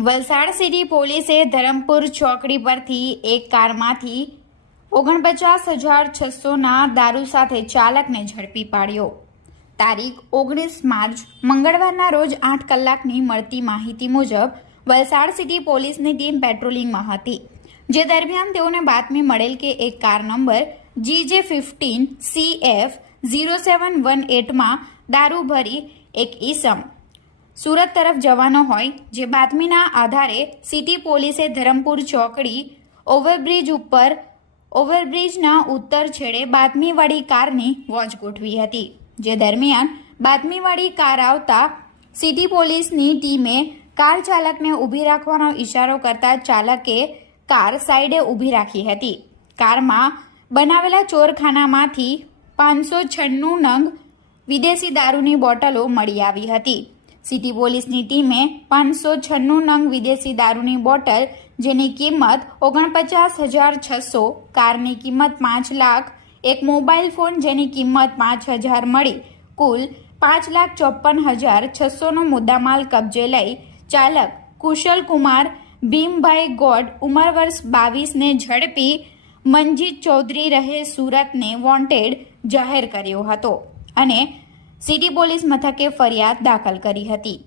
Valsad city પોલીસે ધરમપુર ચોકડી પરથી એક કારમાંથી ઓગણપચાસ હજાર છસોના દારૂ સાથે ચાલકને ઝડપી પાડ્યો. તારીખ ઓગણીસ માર્ચ, મંગળવારના રોજ આઠ કલાકની મળતી માહિતી મુજબ વલસાડ સિટી પોલીસની ટીમ પેટ્રોલિંગમાં હતી. જે દરમિયાન તેઓને બાતમી મળેલ કે એક car number GJ fifteen C F zero seven one એટમાં દારૂ ભરી એક ઈસમ સુરત તરફ જવાનો હોય, જે બાતમીના આધારે સિટી પોલીસે ધરમપુર ચોકડી, ઓવરબ્રિજ ઉપર, ઓવરબ્રિજના ઉત્તર છેડે બાતમીવાળી કારની વોચ ગોઠવી હતી. જે દરમિયાન બાતમીવાળી કાર આવતા સિટી પોલીસની ટીમે કાર ચાલકને ઊભી રાખવાનો ઇશારો કરતા ચાલકે કાર સાઈડે ઊભી રાખી હતી. કારમાં બનાવેલા ચોરખાનામાંથી પાંચસો છન્નું નંગ વિદેશી દારૂની બોટલો મળી આવી હતી. સિટી પોલીસની ટીમે પાંચસો છન્નું નંગ વિદેશી દારૂની બોટલ, જેની કિંમત ઓગણપચાસ હજાર છસો, કારની કિંમત પાંચ લાખ, એક મોબાઈલ ફોન જેની કિંમત પાંચ હજાર મળી, કુલ પાંચ લાખ ચોપન હજાર છસોનો મુદ્દામાલ કબજે લઈ, ચાલક કુશલ કુમાર ભીમભાઈ ગોડ ઉંમર વર્ષ બાવીસને ઝડપી મનજીત ચૌધરી રહે સુરતને વોન્ટેડ જાહેર કર્યો હતો. અને સિટી પોલીસ મથકે ફરિયાદ દાખલ કરી હતી.